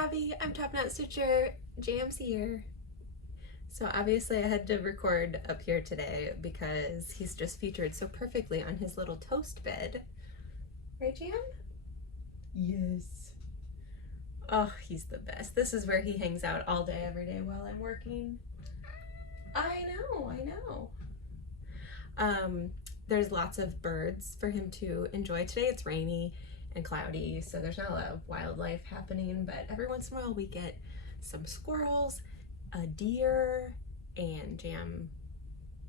Abby, I'm TopKnot Stitcher, Jam's here. So obviously I had to record up here today because he's just featured so perfectly on his little toast bed. Right, Jam? Yes. Oh, he's the best. This is where he hangs out all day, every day while I'm working. I know. There's lots of birds for him to enjoy. Today it's rainy and cloudy, so there's not a lot of wildlife happening, but every once in a while we get some squirrels, a deer, and Jam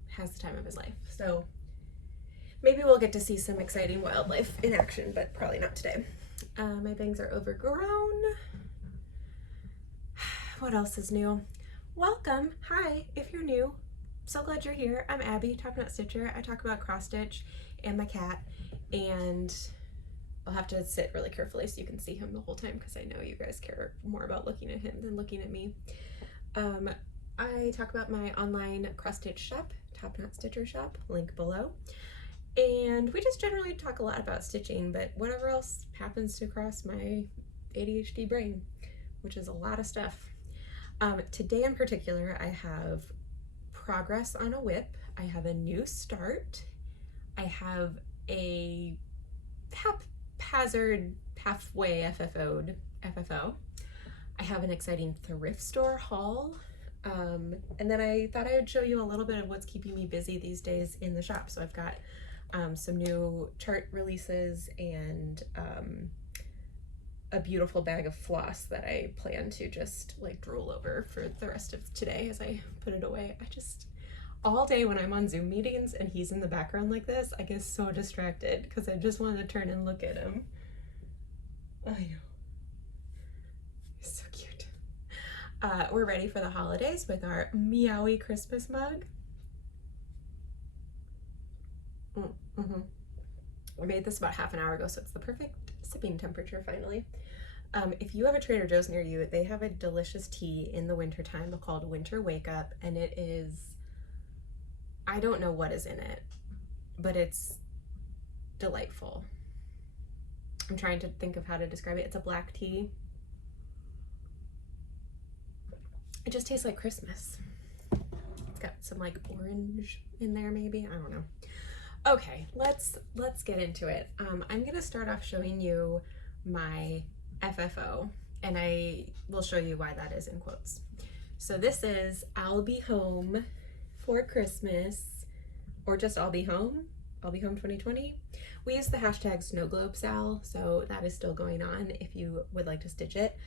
has the time of his life. So maybe we'll get to see some exciting wildlife in action, but probably not today. My bangs are overgrown. What else is new? Welcome. Hi, if you're new. So glad you're here. I'm Abby, TopKnot Stitcher. I talk about cross stitch and my cat, and I'll have to sit really carefully so you can see him the whole time because I know you guys care more about looking at him than looking at me. I talk about my online cross stitch shop, TopKnot Stitcher Shop, link below. And we just generally talk a lot about stitching, but whatever else happens to cross my ADHD brain, which is a lot of stuff. Today in particular, I have progress on a whip. I have a new start. I have a haphazard halfway FFO. I have an exciting thrift store haul. And then I thought I would show you a little bit of what's keeping me busy these days in the shop. So I've got some new chart releases and a beautiful bag of floss that I plan to just like drool over for the rest of today as I put it away. All day when I'm on Zoom meetings and he's in the background like this, I get so distracted because I just want to turn and look at him. I know. He's so cute. We're ready for the holidays with our Meowie Christmas mug. I made this about half an hour ago, so it's the perfect sipping temperature finally. If you have a Trader Joe's near you, they have a delicious tea in the wintertime called Winter Wake Up, and it is, I don't know what is in it, but it's delightful. I'm trying to think of how to describe it. It's a black tea. It just tastes like Christmas. It's got some like orange in there maybe, I don't know. Okay, let's get into it. I'm gonna start off showing you my FFO, and I will show you why that is in quotes. So this is I'll be home for Christmas, or just I'll be home 2020. We use the hashtag SnowGlobeSal, so that is still going on if you would like to stitch it.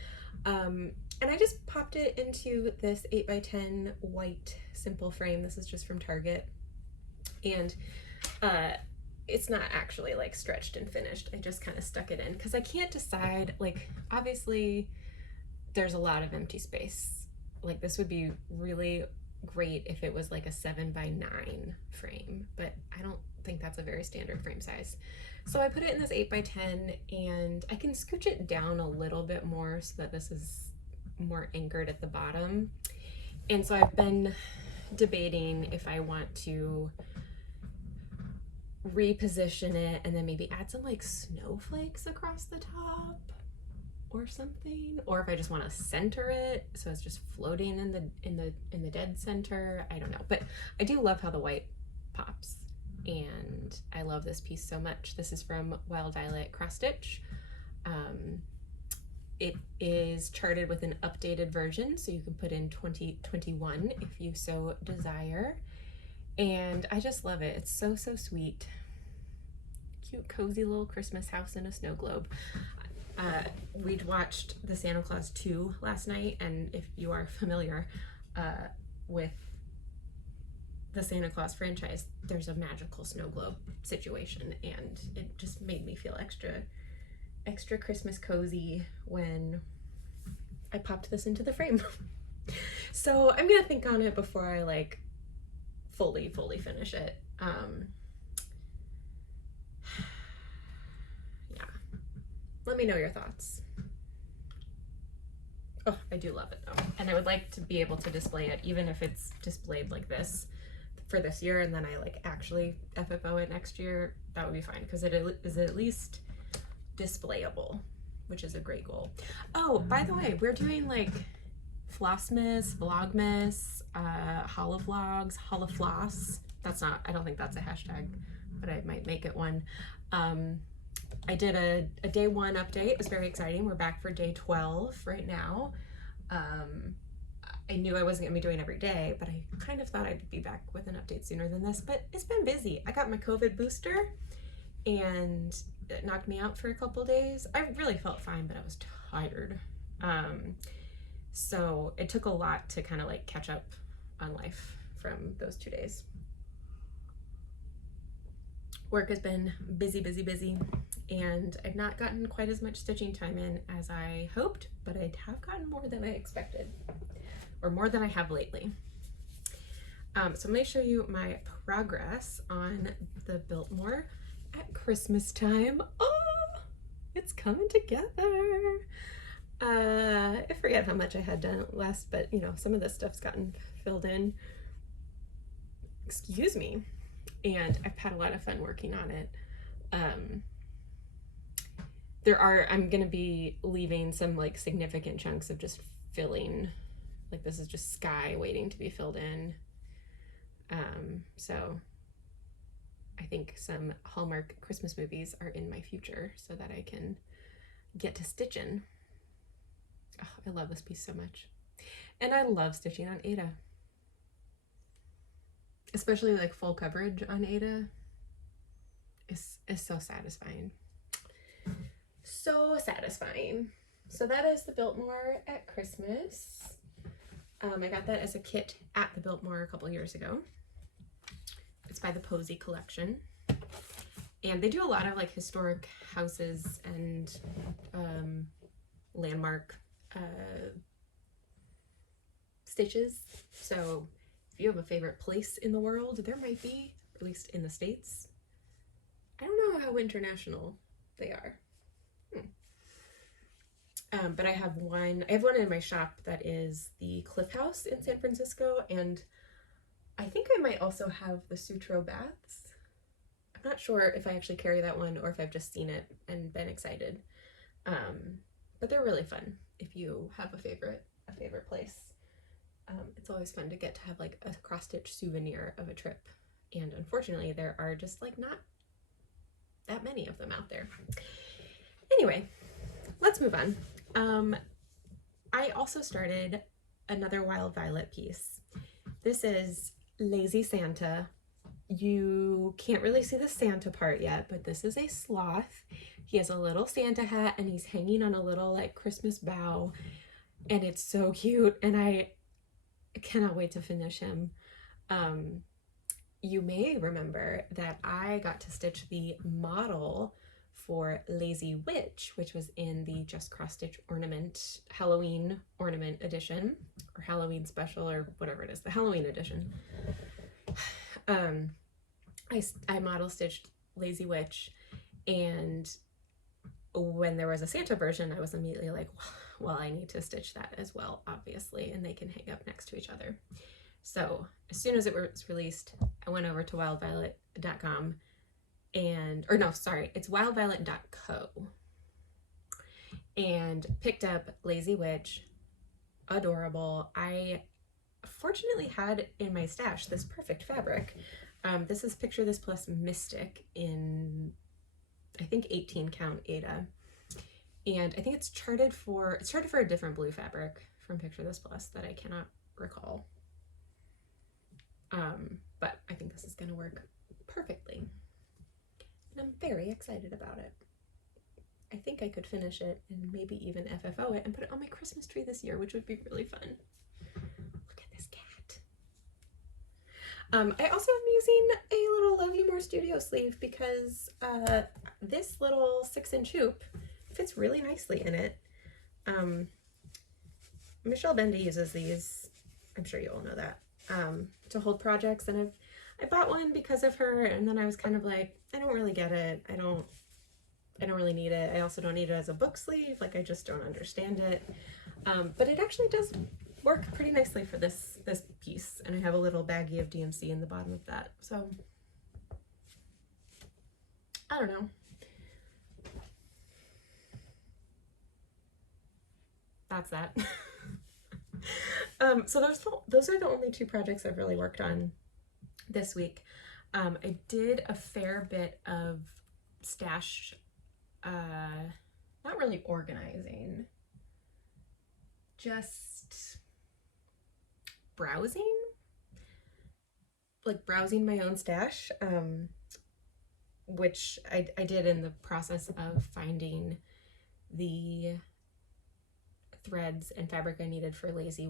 And I just popped it into this 8x10 white simple frame. This is just from Target, and it's not actually like stretched and finished. I just kind of stuck it in because I can't decide, like obviously there's a lot of empty space. Like this would be really great if it was like a 7x9 frame, but I don't think that's a very standard frame size. So I put it in this 8x10, and I can scooch it down a little bit more so that this is more anchored at the bottom. And so I've been debating if I want to reposition it and then maybe add some like snowflakes across the top or something, or if I just want to center it so it's just floating in the dead center. I don't know, but I do love how the white pops, and I love this piece so much. This is from Wild Violet Cross Stitch. It is charted with an updated version, so you can put in 2021 if you so desire. And I just love it. It's so sweet. Cute, cozy little Christmas house in a snow globe. We'd watched the Santa Claus 2 last night, and if you are familiar with the Santa Claus franchise, there's a magical snow globe situation, and it just made me feel extra Christmas cozy when I popped this into the frame. So I'm gonna think on it before I like fully finish it. Yeah, let me know your thoughts. Oh, I do love it though, and I would like to be able to display it even if it's displayed like this for this year, and then I like actually FFO it next year. That would be fine because it is at least displayable. which is a great goal. Oh, by the way, we're doing like Flossmas, Vlogmas, Holovlogs, Holofloss. That's not, I don't think that's a hashtag, but I might make it one. I did a day 1 update. It was very exciting. We're back for day 12 right now. I knew I wasn't gonna be doing every day, but I kind of thought I'd be back with an update sooner than this, but it's been busy. I got my COVID booster and it knocked me out for a couple days. I really felt fine, but I was tired. So it took a lot to kind of like catch up on life from those 2 days. Work has been busy, busy, busy, and I've not gotten quite as much stitching time in as I hoped, but I have gotten more than I expected, or more than I have lately. So I'm going to show you my progress on the Biltmore at Christmas time. Oh, it's coming together. I forget how much I had done last, but you know, some of this stuff's gotten filled in. Excuse me. And I've had a lot of fun working on it. I'm gonna be leaving some like significant chunks of just filling, like this is just sky waiting to be filled in. So I think some Hallmark Christmas movies are in my future so that I can get to stitching. Oh, I love this piece so much. And I love stitching on Aida. Especially like full coverage on Aida is so satisfying. So satisfying. So that is the Biltmore at Christmas. I got that as a kit at the Biltmore a couple years ago. It's by the Posy collection. And they do a lot of like historic houses and landmark stitches. So if you have a favorite place in the world, there might be, or at least in the States. I don't know how international they are. But I have one in my shop that is the Cliff House in San Francisco, and I think I might also have the Sutro Baths. I'm not sure if I actually carry that one or if I've just seen it and been excited. But they're really fun if you have a favorite place. It's always fun to get to have like a cross-stitch souvenir of a trip, and unfortunately there are just like not that many of them out there. Anyway, let's move on. I also started another Wild Violet piece. This is Lazy Santa. You can't really see the Santa part yet, but this is a sloth. He has a little Santa hat and he's hanging on a little like Christmas bough, and it's so cute, and I cannot wait to finish him. You may remember that I got to stitch the model for Lazy Witch, which was in the Just Cross Stitch Ornament Halloween Ornament Edition, or Halloween Special, or whatever it is, the Halloween edition. I model stitched Lazy Witch, and when there was a Santa version, I was immediately like, well, I need to stitch that as well, obviously, and they can hang up next to each other. So as soon as it was released, I went over to wildviolet.com or no, sorry, it's wildviolet.co, and picked up Lazy Witch. Adorable. I fortunately had in my stash this perfect fabric. This is Picture This Plus Mystic in, I think, 18 count Aida. And I think it's charted for a different blue fabric from Picture This Plus that I cannot recall. But I think this is going to work perfectly. And I'm very excited about it. I think I could finish it and maybe even FFO it and put it on my Christmas tree this year, which would be really fun. Look at this cat. I also am using a little Love You More Studio sleeve because this little 6-inch hoop fits really nicely in it. Michelle Bendy uses these, I'm sure you all know that, to hold projects, and I bought one because of her, and then I was kind of like, I don't really get it. I don't really need it. I also don't need it as a book sleeve. Like, I just don't understand it. But it actually does work pretty nicely for this piece, and I have a little baggie of DMC in the bottom of that. So I don't know. that's that. So those are the only two projects I've really worked on this week. I did a fair bit of stash, not really organizing, just browsing, like browsing my own stash, which I did in the process of finding the threads and fabric I needed for Lazy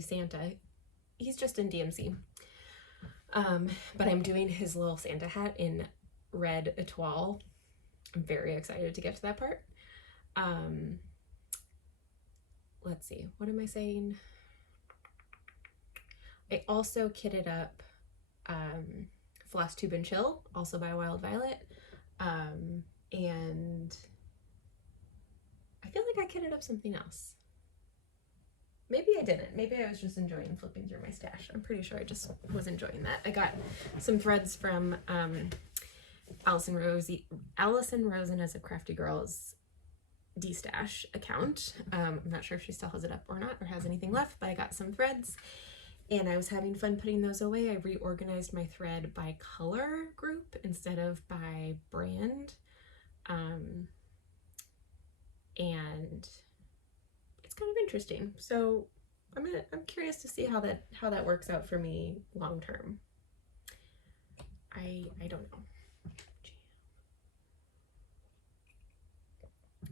Santa. He's just in DMC. But I'm doing his little Santa hat in red etoile. I'm very excited to get to that part. Let's see, what am I saying? I also kitted up Flosstube and Chill, also by Wild Violet. And I feel like I kitted up something else. Maybe I didn't. Maybe I was just enjoying flipping through my stash. I'm pretty sure I just was enjoying that. I got some threads from Allison Rosen as a Crafty Girls D-Stash account. I'm not sure if she still has it up or not, or has anything left, but I got some threads and I was having fun putting those away. I reorganized my thread by color group instead of by brand. And it's kind of interesting. So I'm curious to see how that works out for me long term. I don't know.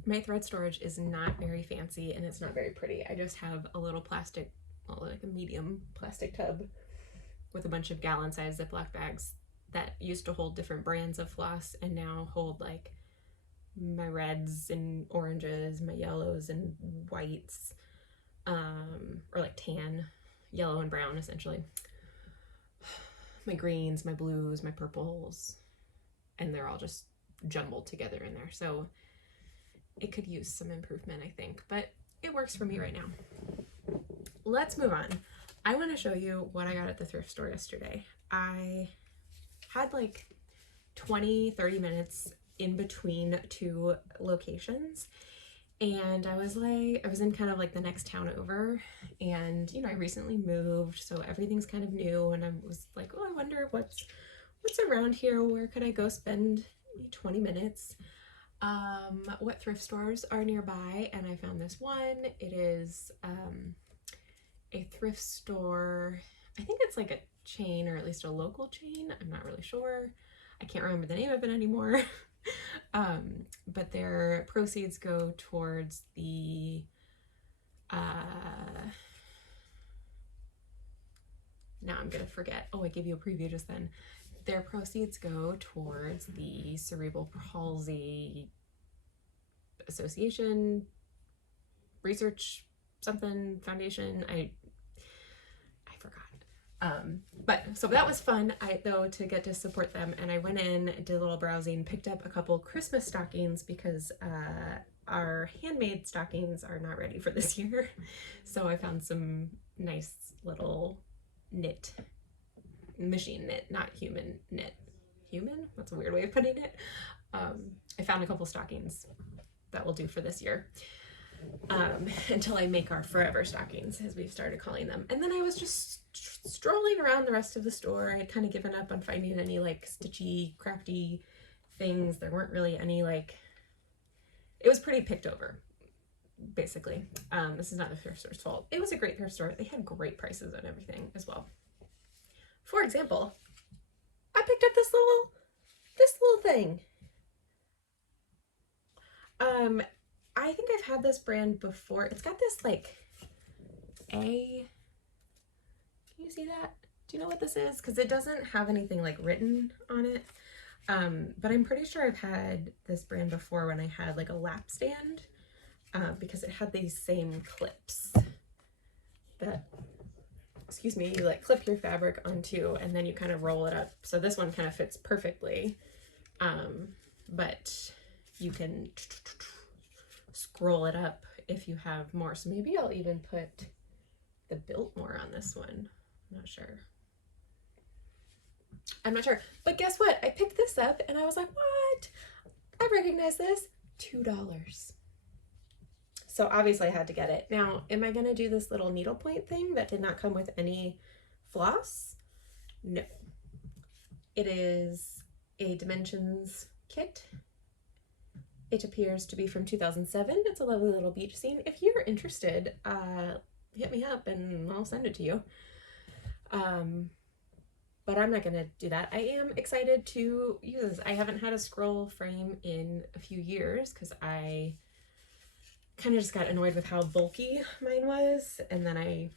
My thread storage is not very fancy and it's not very pretty. I just have a little plastic, well, like a medium plastic tub with a bunch of gallon-sized Ziploc bags that used to hold different brands of floss and now hold like my reds and oranges, my yellows and whites, or like tan, yellow and brown essentially. My greens, my blues, my purples, and they're all just jumbled together in there. So it could use some improvement, I think, but it works for me right now. Let's move on. I want to show you what I got at the thrift store yesterday. I had like 20-30 minutes in between two locations, and I was in kind of like the next town over, and you know, I recently moved, so everything's kind of new, and I was like, oh, I wonder what's around here, where could I go spend 20 minutes, what thrift stores are nearby, and I found this one. It is a thrift store, I think it's like a chain, or at least a local chain, I'm not really sure, I can't remember the name of it anymore. But their proceeds go towards the now I'm gonna forget. Oh, I gave you a preview just then. Their proceeds go towards the Cerebral Palsy Association Research something foundation. I forgot. But so that was fun, to get to support them, and I went in, did a little browsing, picked up a couple Christmas stockings because our handmade stockings are not ready for this year. So I found some nice little machine knit, not human knit. Human? That's a weird way of putting it. I found a couple stockings that will do for this year. Until I make our forever stockings, as we've started calling them. And then I was just strolling around the rest of the store. I'd kind of given up on finding any like stitchy, crafty things. There weren't really any like, it was pretty picked over, basically. This is not the thrift store's fault. It was a great thrift store. They had great prices on everything as well. For example, I picked up this little thing. I think I've had this brand before. It's got this like can you see that? Do you know what this is? Because it doesn't have anything like written on it. But I'm pretty sure I've had this brand before when I had like a lap stand, because it had these same clips that, excuse me, you like clip your fabric onto and then you kind of roll it up. So this one kind of fits perfectly, but you can scroll it up if you have more. So maybe I'll even put the Biltmore on this one. I'm not sure. But guess what? I picked this up and I was like, what? I recognize this. $2. So obviously I had to get it. Now, am I going to do this little needlepoint thing that did not come with any floss? No. It is a dimensions kit. It appears to be from 2007. It's a lovely little beach scene. If you're interested, hit me up and I'll send it to you. But I'm not going to do that. I am excited to use this. I haven't had a scroll frame in a few years because I kind of just got annoyed with how bulky mine was, and then I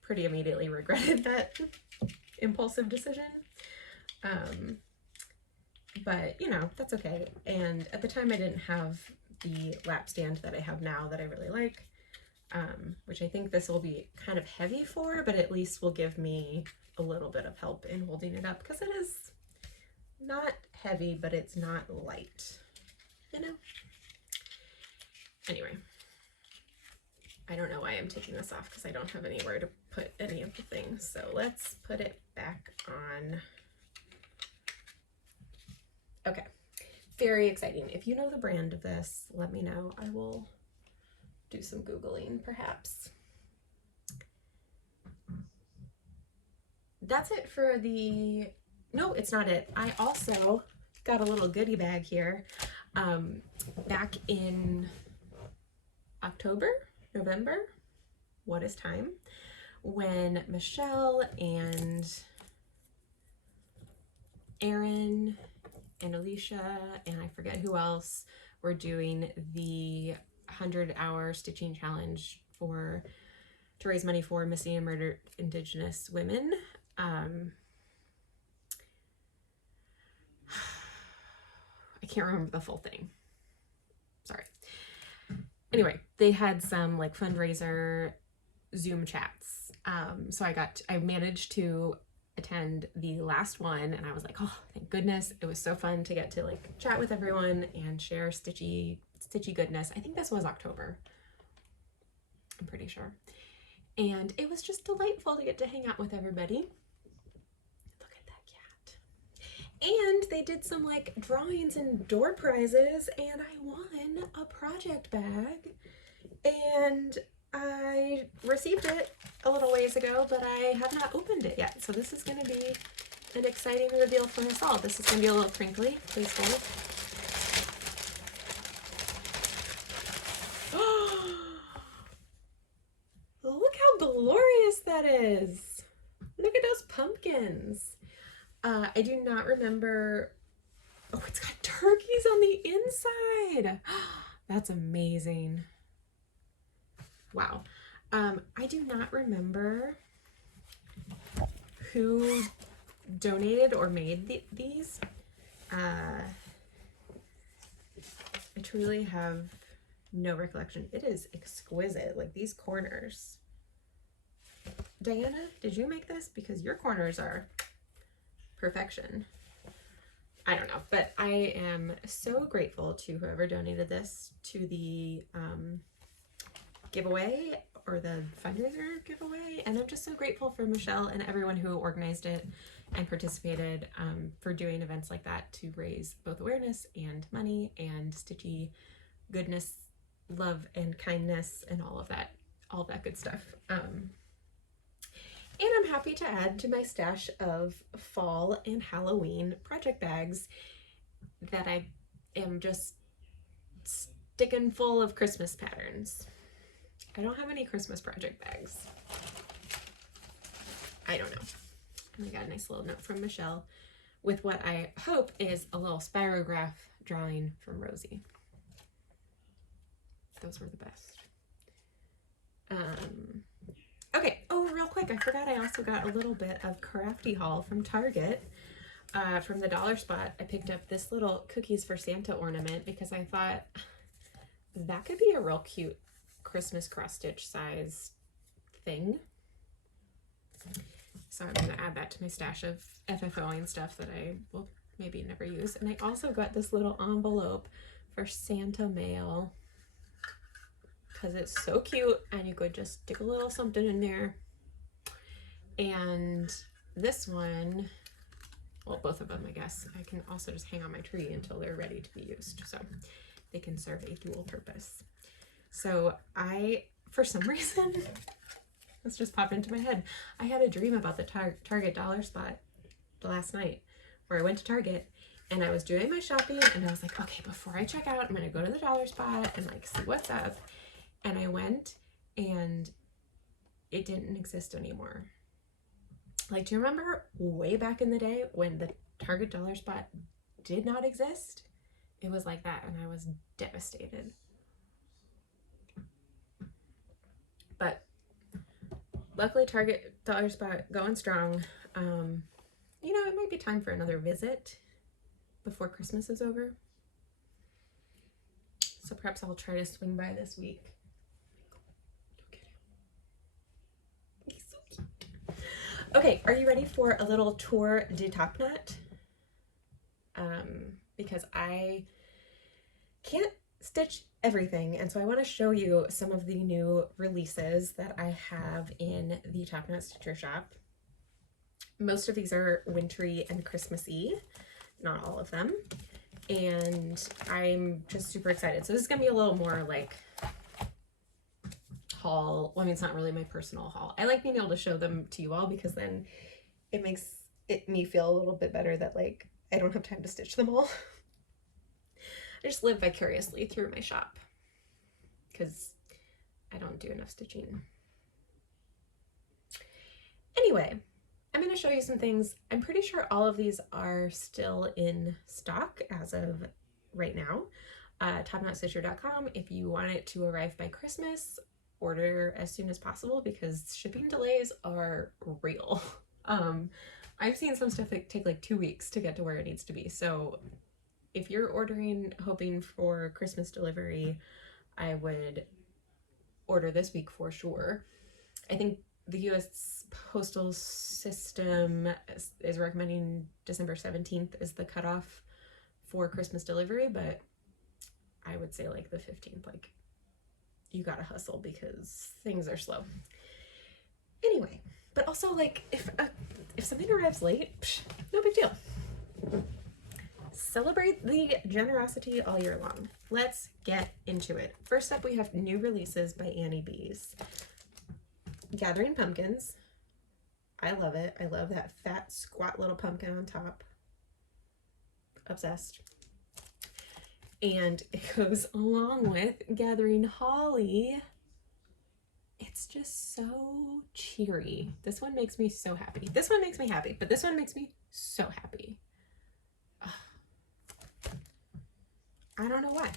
pretty immediately regretted that impulsive decision. But you know, that's okay. And at the time I didn't have the lap stand that I have now that I really like, which I think this will be kind of heavy for, but at least will give me a little bit of help in holding it up, because it is not heavy, but it's not light, you know? Anyway, I don't know why I'm taking this off because I don't have anywhere to put any of the things. So let's put it back on. Okay, very exciting. If you know the brand of this, let me know. I will do some Googling perhaps. That's it for the, no, it's not it. I also got a little goodie bag here back in October, November, what is time, when Michelle and Erin and Alicia and I forget who else were doing the 100-hour stitching challenge to raise money for missing and murdered Indigenous women. I can't remember the full thing. Sorry. Anyway, they had some like fundraiser Zoom chats. So I managed to attend the last one, and I was like, oh, thank goodness. It was so fun to get to like chat with everyone and share stitchy goodness. I think this was October. I'm pretty sure. And it was just delightful to get to hang out with everybody. Look at that cat. And they did some like drawings and door prizes, and I won a project bag, and I received it a little ways ago, but I have not opened it yet. So this is going to be an exciting reveal for us all. This is going to be a little crinkly. Please hold. Look how glorious that is. Look at those pumpkins. I do not remember. Oh, it's got turkeys on the inside. That's amazing. Wow. I do not remember who donated or made these. I truly have no recollection. It is exquisite. Like these corners. Diana, did you make this? Because your corners are perfection. I don't know, but I am so grateful to whoever donated this to the giveaway or the fundraiser giveaway, and I'm just so grateful for Michelle and everyone who organized it and participated for doing events like that to raise both awareness and money and stitchy goodness, love and kindness and all of that good stuff. And I'm happy to add to my stash of fall and Halloween project bags that I am just sticking full of Christmas patterns. I don't have any Christmas project bags. I don't know. And I got a nice little note from Michelle with what I hope is a little spirograph drawing from Rosie. Those were the best. Okay, oh, real quick, I forgot I also got a little bit of Crafty Haul from Target. From the dollar spot, I picked up this little Cookies for Santa ornament because I thought that could be a real cute Christmas cross-stitch size thing. So I'm going to add that to my stash of FFOing stuff that I will maybe never use. And I also got this little envelope for Santa mail because it's so cute and you could just stick a little something in there. And this one, well, both of them, I guess, I can also just hang on my tree until they're ready to be used. So they can serve a dual purpose. So for some reason, this just popped into my head. I had a dream about the Target dollar spot last night, where I went to Target and I was doing my shopping and I was like, okay, before I check out, I'm gonna go to the dollar spot and like see what's up. And I went and it didn't exist anymore. Like, do you remember way back in the day when the Target dollar spot did not exist? It was like that, and I was devastated. But luckily, Target dollar spot going strong. You know, it might be time for another visit before Christmas is over. So perhaps I'll try to swing by this week. He's so cute. Okay, are you ready for a little tour de TopKnot? Because I can't stitch everything, and so I want to show you some of the new releases that I have in the TopKnot Stitcher shop. Most of these are wintry and Christmassy, not all of them, and I'm just super excited. So this is gonna be a little more like haul. Well, I mean, it's not really my personal haul. I like being able to show them to you all because then it makes me feel a little bit better that like I don't have time to stitch them all. I just live vicariously through my shop because I don't do enough stitching. Anyway, I'm going to show you some things. I'm pretty sure all of these are still in stock as of right now. TopKnotStitcher.com. If you want it to arrive by Christmas, order as soon as possible because shipping delays are real. I've seen some stuff that take like 2 weeks to get to where it needs to be. So if you're ordering, hoping for Christmas delivery, I would order this week for sure. I think the U.S. Postal System is recommending December 17th as the cutoff for Christmas delivery, but I would say like the 15th, like you gotta hustle because things are slow. Anyway, but also like if something arrives late, psh, no big deal. Celebrate the generosity all year long. Let's get into it. First up, we have new releases by Annie Bees. Gathering Pumpkins. I love it. I love that fat, squat little pumpkin on top. Obsessed. And it goes along with Gathering Holly. It's just so cheery. This one makes me so happy. This one makes me happy, but this one makes me so happy. I don't know why,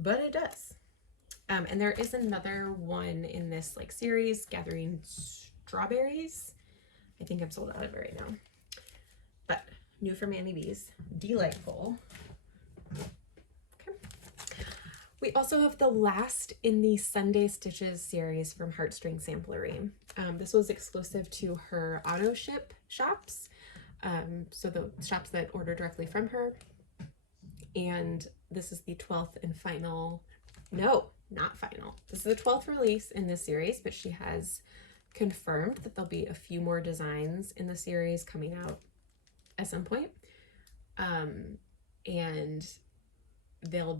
but it does. And there is another one in this like series, Gathering Strawberries. I think I'm sold out of it right now, but new from Annie Bees, delightful. Okay. We also have the last in the Sunday Stitches series from Heartstring Samplery. This was exclusive to her auto ship shops, so the shops that order directly from her. And this is the 12th and final, no, not final. This is the 12th release in this series, but she has confirmed that there'll be a few more designs in the series coming out at some point. And they're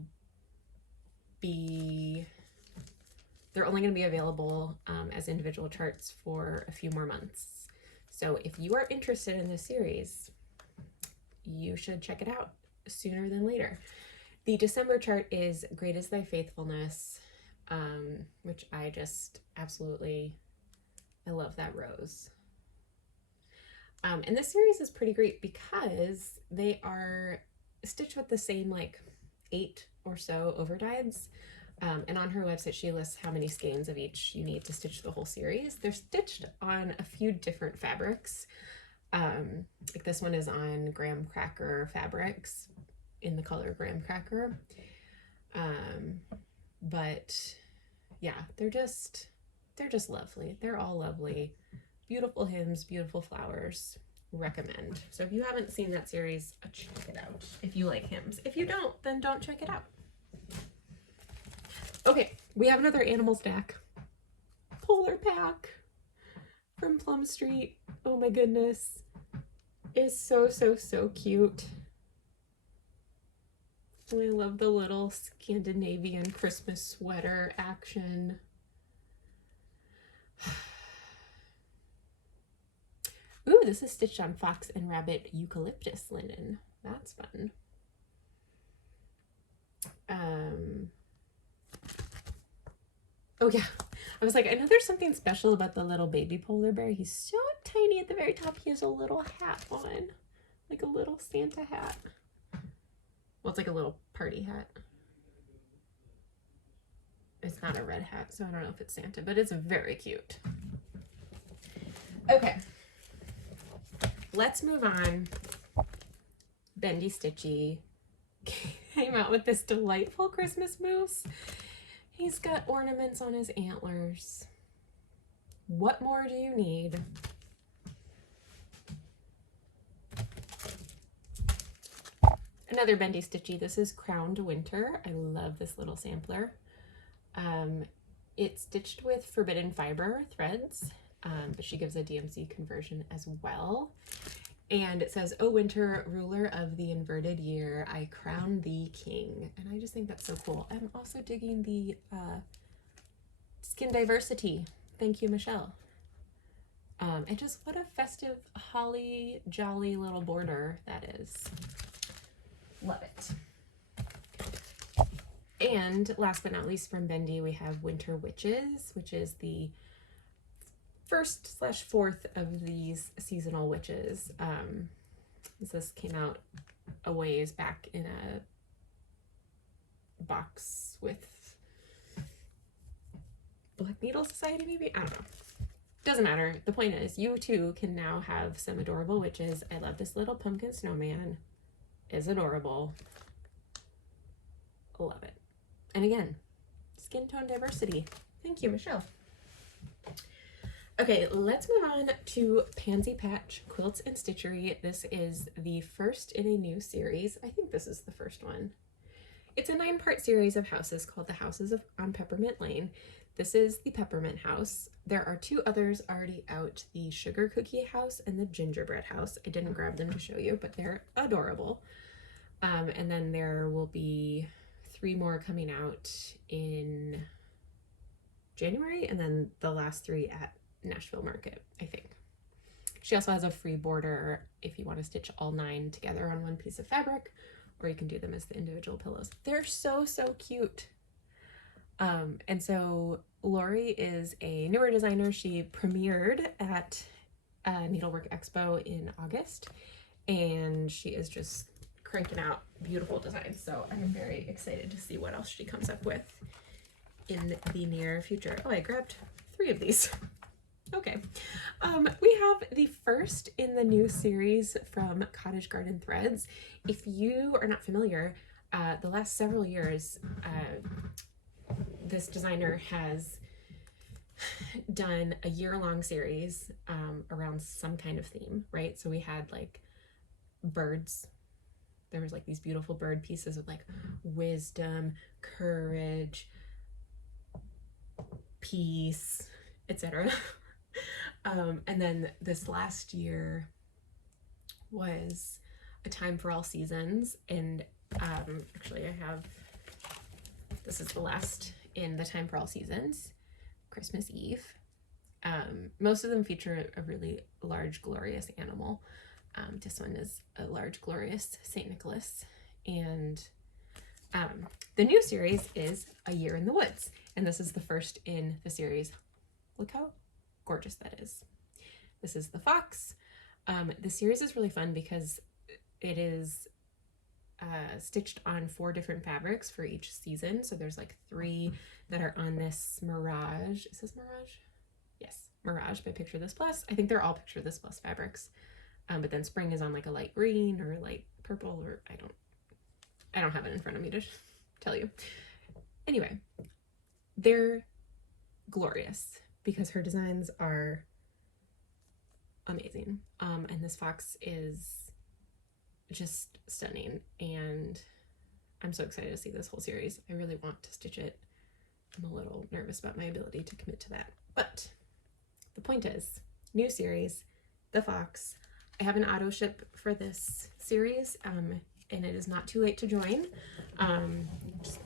only going to be available as individual charts for a few more months. So if you are interested in this series, you should check it out sooner than later. The December chart is Great is Thy Faithfulness, which I just absolutely, I love that rose. And this series is pretty great because they are stitched with the same like 8 or so overdyes. And on her website, she lists how many skeins of each you need to stitch the whole series. They're stitched on a few different fabrics. Like this one is on graham cracker fabrics in the color graham cracker. But yeah, they're just lovely. They're all lovely. Beautiful hymns, beautiful flowers. Recommend. So if you haven't seen that series, check it out if you like hymns. If you don't, then don't check it out. Okay, we have another animal stack. Polar Pack from Plum Street. Oh my goodness. It's so, so, so cute. I love the little Scandinavian Christmas sweater action. Ooh, this is stitched on fox and rabbit eucalyptus linen. That's fun. Oh yeah, I was like, I know there's something special about the little baby polar bear. He's so tiny at the very top. He has a little hat on, like a little Santa hat. Well, it's like a little party hat. It's not a red hat, so I don't know if it's Santa, but it's very cute. Okay, let's move on. Bendy Stitchy came out with this delightful Christmas moose. He's got ornaments on his antlers. What more do you need? Another Bendy Stitchy. This is Crowned Winter. I love this little sampler. It's stitched with forbidden fiber threads, but she gives a DMC conversion as well. And it says, "O winter, ruler of the inverted year, I crown thee king." And I just think that's so cool. I'm also digging the skin diversity. Thank you, Michelle. And just what a festive, holly, jolly little border that is. Love it. And last but not least from Bendy, we have Winter Witches, which is the first/4th of these seasonal witches. This came out a ways back in a box with Black Needle Society, maybe? I don't know. Doesn't matter. The point is, you too can now have some adorable witches. I love this little pumpkin snowman. Is adorable. Love it. And again, skin tone diversity. Thank you, Michelle. Okay, let's move on to Pansy Patch Quilts and Stitchery. This is the first in a new series. I think this is the first one. It's a 9-part series of houses called the Houses on Peppermint Lane. This is the Peppermint House. There are 2 others already out, the Sugar Cookie House and the Gingerbread House. I didn't grab them to show you, but they're adorable. And then there will be 3 more coming out in January, and then the last 3 at Nashville Market, I think. She also has a free border if you want to stitch all 9 together on one piece of fabric, or you can do them as the individual pillows. They're so, so cute. And so Lori is a newer designer. She premiered at Needlework Expo in August, and she is just cranking out beautiful designs. So I am very excited to see what else she comes up with in the near future. Oh, I grabbed 3 of these. Okay. We have the first in the new series from Cottage Garden Threads. If you are not familiar, the last several years, this designer has done a year-long series around some kind of theme, right? So we had like birds. There was like these beautiful bird pieces of like wisdom, courage, peace, etc. And then this last year was A Time for All Seasons, and actually I have, this is the last in the Time for All Seasons, Christmas Eve. Most of them feature a really large, glorious animal. This one is a large, glorious St. Nicholas. And the new series is A Year in the Woods, and this is the first in the series. Look how gorgeous that is. This is the fox. The series is really fun because it is stitched on 4 different fabrics for each season. So there's like 3 that are on this Mirage. Is this Mirage? Yes, Mirage by Picture This Plus. I think they're all Picture This Plus fabrics. But then spring is on like a light green or a light purple, or I don't have it in front of me to tell you. Anyway, they're glorious because her designs are amazing. And this fox is just stunning, and I'm so excited to see this whole series. I really want to stitch it. I'm a little nervous about my ability to commit to that, but the point is, new series, the fox. I have an auto ship for this series. and it is not too late to join. Just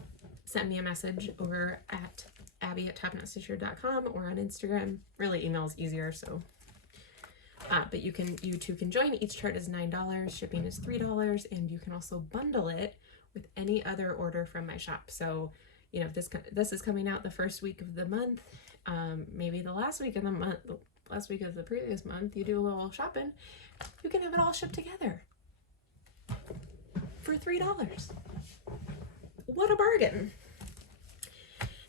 send me a message over at abby@topknotstitcher.com or on Instagram. Really, email is easier, so. But you too can join. Each chart is $9, shipping is $3, and you can also bundle it with any other order from my shop. So, you know, if this is coming out the first week of the month, maybe the last week of the month, last week of the previous month, you do a little shopping, you can have it all shipped together for $3. What a bargain.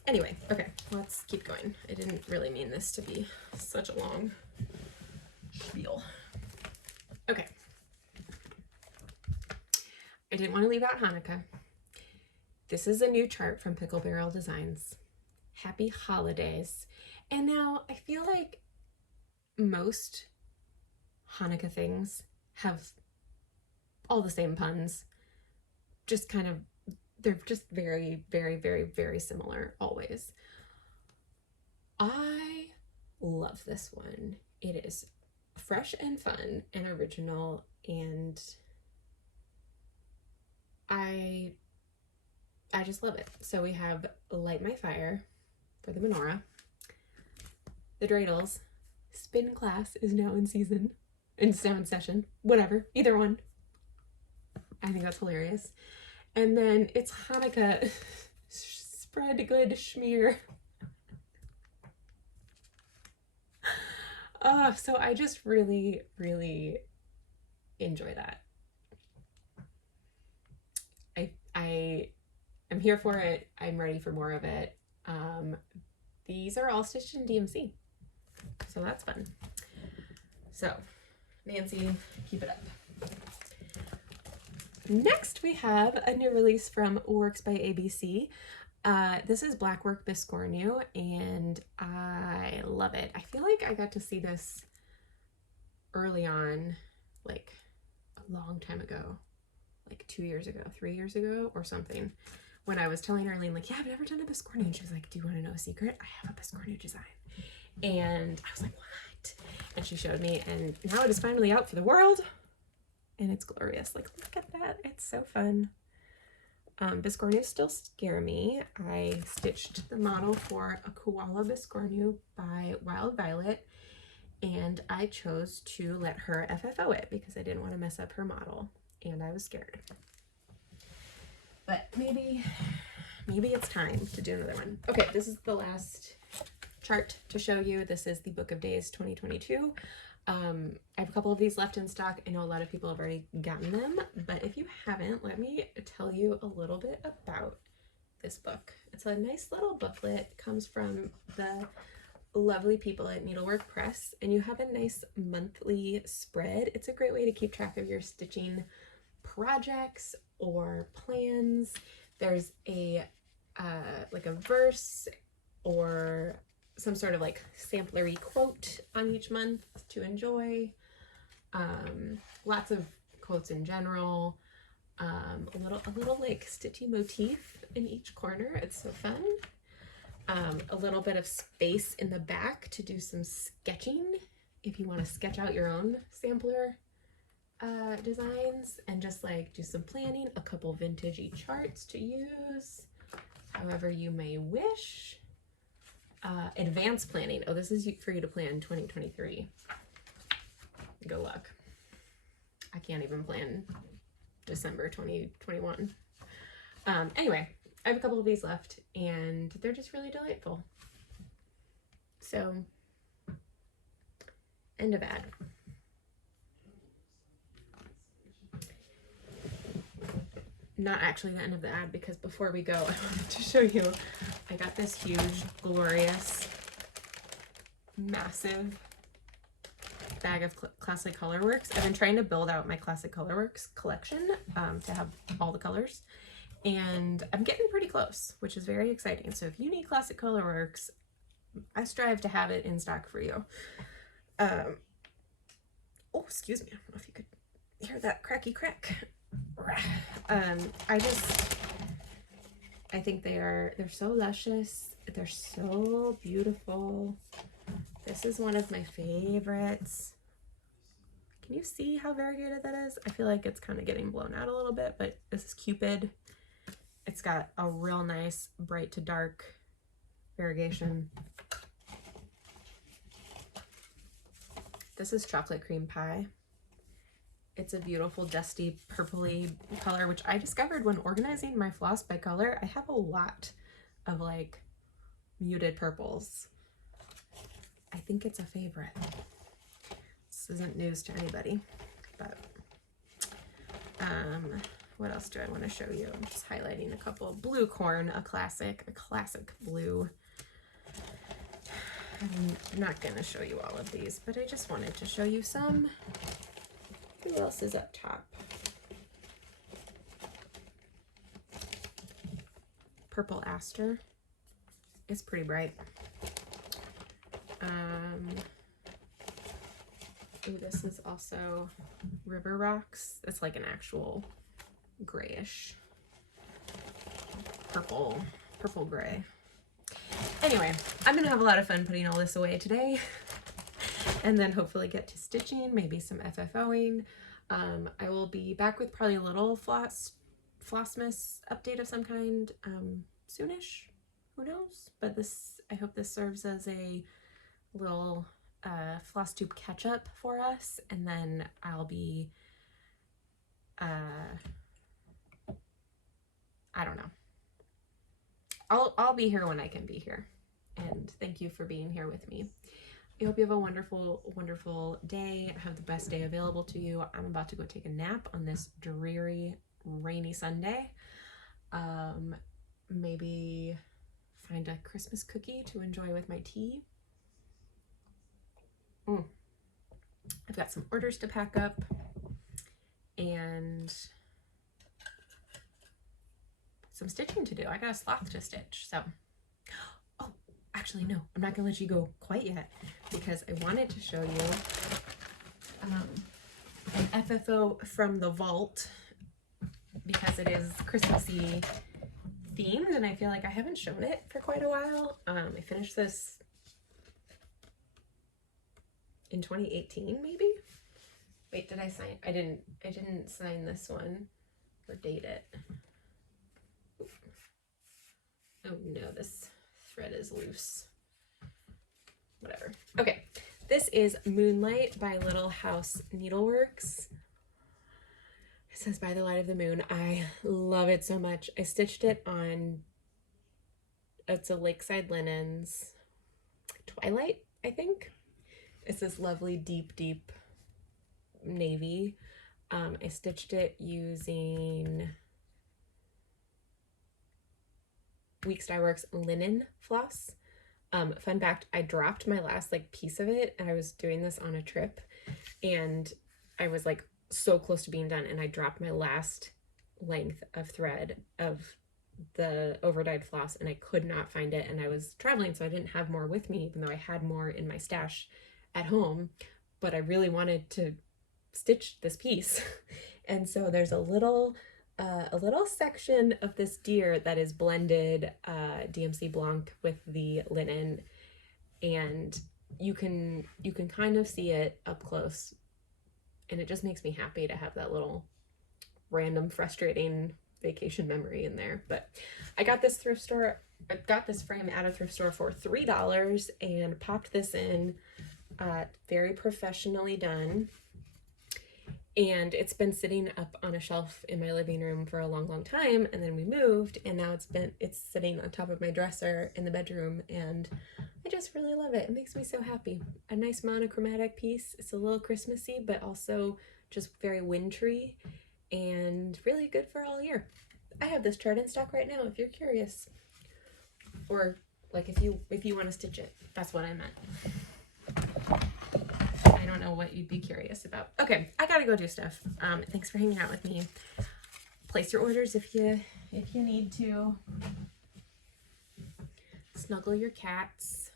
Anyway, okay, let's keep going. I didn't really mean this to be such a long spiel. Okay. I didn't want to leave out Hanukkah. This is a new chart from Pickle Barrel Designs. Happy holidays. And now I feel like most Hanukkah things have all the same puns. Just kind of, they're just very, very, very, very similar always. I love this one. It is fresh and fun and original, and I just love it. So we have Light My Fire for the menorah. The dreidels. Spin class is now in season. It's now in session. Whatever. Either one. I think that's hilarious. And then it's Hanukkah. Spread good schmear. So I just really, really enjoy that. I'm here for it. I'm ready for more of it. These are all stitched in DMC, so that's fun. So, Nancy, keep it up. Next, we have a new release from Works by ABC. This is Blackwork Biscornu, and I love it. I feel like I got to see this early on, like a long time ago, like 2 years ago, 3 years ago or something, when I was telling Arlene, like, yeah, I've never done a Biscornu, and she was like, do you want to know a secret? I have a Biscornu design. And I was like, what? And she showed me, and now it is finally out for the world, and it's glorious. Like, look at that. It's so fun. Biscornus still scare me. I stitched the model for a koala Biscornu by Wild Violet, and I chose to let her FFO it because I didn't want to mess up her model, and I was scared. But maybe it's time to do another one. Okay, this is the last chart to show you. This is the Book of Days 2022. I have a couple of these left in stock. I know a lot of people have already gotten them, but if you haven't, let me tell you a little bit about this book. It's a nice little booklet. It comes from the lovely people at Needleworks Press, and you have a nice monthly spread. It's a great way to keep track of your stitching projects or plans. There's a like a verse or some sort of like samplery quote on each month to enjoy. Lots of quotes in general. A little like stitchy motif in each corner. It's so fun. A little bit of space in the back to do some sketching if you want to sketch out your own sampler designs and just like do some planning. A couple vintagey charts to use however you may wish. Advanced planning. Oh, this is for you to plan 2023. Good luck. I can't even plan December 2021. Anyway, I have a couple of these left, and they're just really delightful. So, end of ad. Not actually the end of the ad, because before we go, I wanted to show you, I got this huge, glorious, massive bag of Classic Colorworks. I've been trying to build out my Classic Colorworks collection to have all the colors, and I'm getting pretty close, which is very exciting. So if you need Classic Colorworks, I strive to have it in stock for you. Oh, excuse me. I don't know if you could hear that cracky crack. I think they're so luscious. They're so beautiful. This is one of my favorites. Can you see how variegated that is? I feel like it's kind of getting blown out a little bit, but this is Cupid. It's got a real nice bright to dark variegation. This is Chocolate Cream Pie. It's a beautiful dusty purpley color, which I discovered when organizing my floss by color. I have a lot of like muted purples. I think it's a favorite. This isn't news to anybody, but what else do I want to show you? I'm just highlighting a couple. Blue Corn, a classic blue. I'm not going to show you all of these, but I just wanted to show you some. Who else is up top? Purple Aster. It's pretty bright. Ooh, this is also River Rocks. It's like an actual grayish purple gray. Anyway, I'm gonna have a lot of fun putting all this away today and then hopefully get to stitching, maybe some FFOing. I will be back with probably a little Flossmas update of some kind soonish, who knows? But this, I hope this serves as a little Flosstube catch up for us, and then I'll be I don't know. I'll be here when I can be here. And thank you for being here with me. I hope you have a wonderful, wonderful day. Have the best day available to you. I'm about to go take a nap on this dreary, rainy Sunday. Maybe find a Christmas cookie to enjoy with my tea. I've got some orders to pack up and some stitching to do. I got a sloth to stitch, so. Oh, actually, no, I'm not gonna let you go quite yet because I wanted to show you an FFO from the vault because it is Christmassy themed and I feel like I haven't shown it for quite a while. I finished this in 2018, maybe? Wait, did I sign? I didn't sign this one or date it. Oh no, this thread is loose. Whatever. Okay, this is Moonlight by Little House Needleworks. It says by the light of the moon. I love it so much. I stitched it on, it's a Lakeside Linens Twilight, I think. It's this lovely deep navy. I stitched it using Weeks Dye Works linen floss. Fun fact, I dropped my last like piece of it and I was doing this on a trip and I was like so close to being done and I dropped my last length of thread of the overdyed floss and I could not find it, and I was traveling so I didn't have more with me even though I had more in my stash at home, but I really wanted to stitch this piece. And so there's a little section of this deer that is blended DMC Blanc with the linen, and you can kind of see it up close, and it just makes me happy to have that little random frustrating vacation memory in there. But I got this thrift store, I got this frame at a thrift store for $3 and popped this in, very professionally done. And it's been sitting up on a shelf in my living room for a long time, and then we moved and now it's sitting on top of my dresser in the bedroom, and I just really love it. It makes me so happy. A nice monochromatic piece. It's a little Christmassy but also just very wintry and really good for all year. I have this chart in stock right now if you're curious, or like if you want to stitch it. That's what I meant. I don't know what you'd be curious about. Okay, I gotta go do stuff. Thanks for hanging out with me. Place your orders if you need to. Snuggle your cats.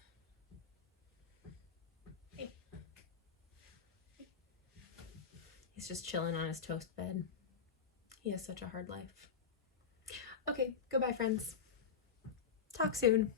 Hey. He's just chilling on his toast bed. He has such a hard life. Okay, goodbye friends. Talk soon.